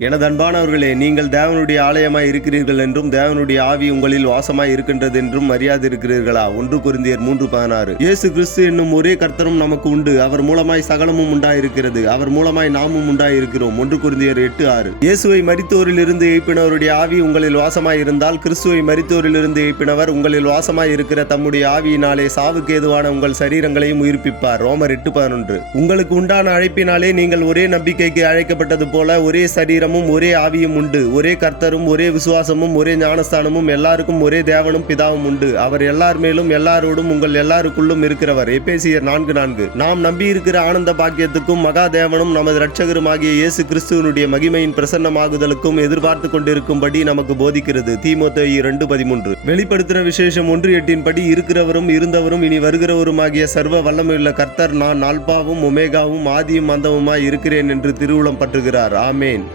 எனது அன்பானவர்களே, நீங்கள் தேவனுடைய ஆலயமாய் இருக்கிறீர்கள் என்றும் தேவனுடைய ஆவி உங்களில் வாசமாய் இருக்கின்றது என்றும் அறியாதிருக்கிறீர்களா? 1 கொரிந்தியர் 3:16. இயேசு கிறிஸ்து என்னும் ஒரே கர்த்தரும் நமக்கு உண்டு. அவர் மூலமாய் சகலமும் உண்டாயிருக்கிறது. அவர் மூலமாய் நாமும் உண்டாயிருக்கிறோம். 1 கொரிந்தியர் 8:6. இயேசுவை மரித்தோரிலிருந்து எழுப்பினவருடைய ஆவி உங்களில் வாசமாய் இருந்தால், கிறிஸ்துவை மரித்தோரிலிருந்து எழுப்பினவர் உங்களில் வாசமாய் இருக்கிற தம்முடைய ஆவியினாலே சாவுக்கு ஏதுவான உங்கள் சரீரங்களையும் உயிர்ப்பிப்பார். ரோமர் 8:11. உங்களுக்கு உண்டான அழைப்பினாலே நீங்கள் ஒரே நம்பிக்கைக்கு அழைக்கப்பட்டது போல ஒரே சரீரம் ஒரே ஆவியும் உண்டு. ஒரே கர்த்தரும் ஒரே விசுவாசமும் ஒரே ஞானஸ்தானமும் எல்லாருக்கும் ஒரே தேவனும் பிதாவும் உண்டு. அவர் எல்லார் மேலும் எல்லாரோடும் உங்கள் எல்லாருக்குள்ளும் இருக்கிறவர். எபேசியர் 4:4. நாம் நம்பியிருக்கிற ஆனந்த பாக்கியத்துக்கும் மகா தேவனும் நமது இரட்சகருமாகிய இயேசு கிறிஸ்துவனுடைய மகிமையின் பிரசன்னமாகுதலுக்கும் எதிர்பார்த்து கொண்டிருக்கும்படி நமக்கு போதிக்கிறது. தீமோத்தேயு 2:13. வெளிப்படுத்தின விசேஷம் 1:8 படி இருக்கிறவரும் இருந்தவரும் இனி வருகிறவருமாகிய சர்வ வல்லமையுள்ள கர்த்தர் நான் அல்பாவும் ஒமேகாவும் ஆதியும் அந்தமுமாய் இருக்கிறேன் என்று திருவுளம் பற்றுகிறார். ஆமேன்.